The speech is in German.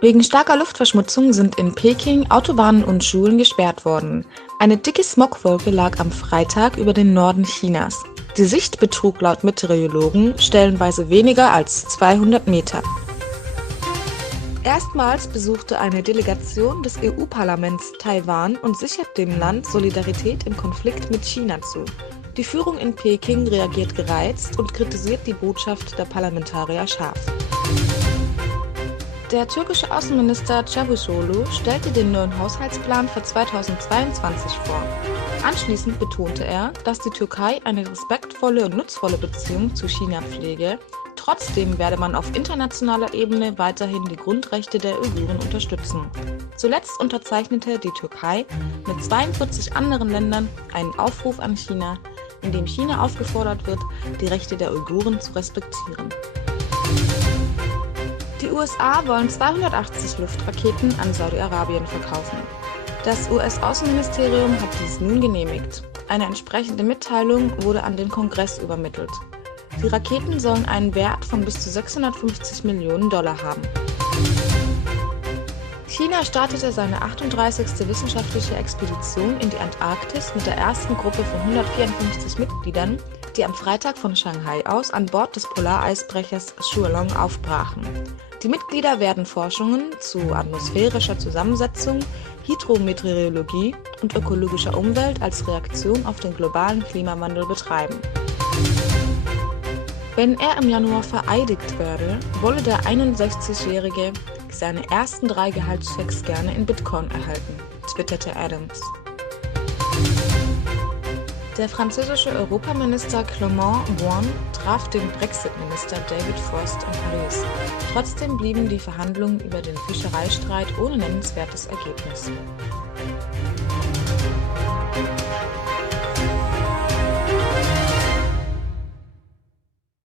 Wegen starker Luftverschmutzung sind in Peking Autobahnen und Schulen gesperrt worden. Eine dicke Smogwolke lag am Freitag über den Norden Chinas. Die Sicht betrug laut Meteorologen stellenweise weniger als 200 Meter. Erstmals besuchte eine Delegation des EU-Parlaments Taiwan und sichert dem Land Solidarität im Konflikt mit China zu. Die Führung in Peking reagiert gereizt und kritisiert die Botschaft der Parlamentarier scharf. Der türkische Außenminister Çavuşoğlu stellte den neuen Haushaltsplan für 2022 vor. Anschließend betonte er, dass die Türkei eine respektvolle und nutzvolle Beziehung zu China pflege. Trotzdem werde man auf internationaler Ebene weiterhin die Grundrechte der Uiguren unterstützen. Zuletzt unterzeichnete die Türkei mit 42 anderen Ländern einen Aufruf an China, in dem China aufgefordert wird, die Rechte der Uiguren zu respektieren. Die USA wollen 280 Luftraketen an Saudi-Arabien verkaufen. Das US-Außenministerium hat dies nun genehmigt. Eine entsprechende Mitteilung wurde an den Kongress übermittelt. Die Raketen sollen einen Wert von bis zu 650 Millionen Dollar haben. China startete seine 38. wissenschaftliche Expedition in die Antarktis mit der ersten Gruppe von 154 Mitgliedern, die am Freitag von Shanghai aus an Bord des Polareisbrechers Chulalong aufbrachen. Die Mitglieder werden Forschungen zu atmosphärischer Zusammensetzung, Hydrometeorologie und ökologischer Umwelt als Reaktion auf den globalen Klimawandel betreiben. Wenn er im Januar vereidigt werde, wolle der 61-Jährige seine ersten 3 Gehaltschecks gerne in Bitcoin erhalten, twitterte Adams. Der französische Europaminister Clément Beaune traf den Brexit-Minister David Frost in Paris. Trotzdem blieben die Verhandlungen über den Fischereistreit ohne nennenswertes Ergebnis.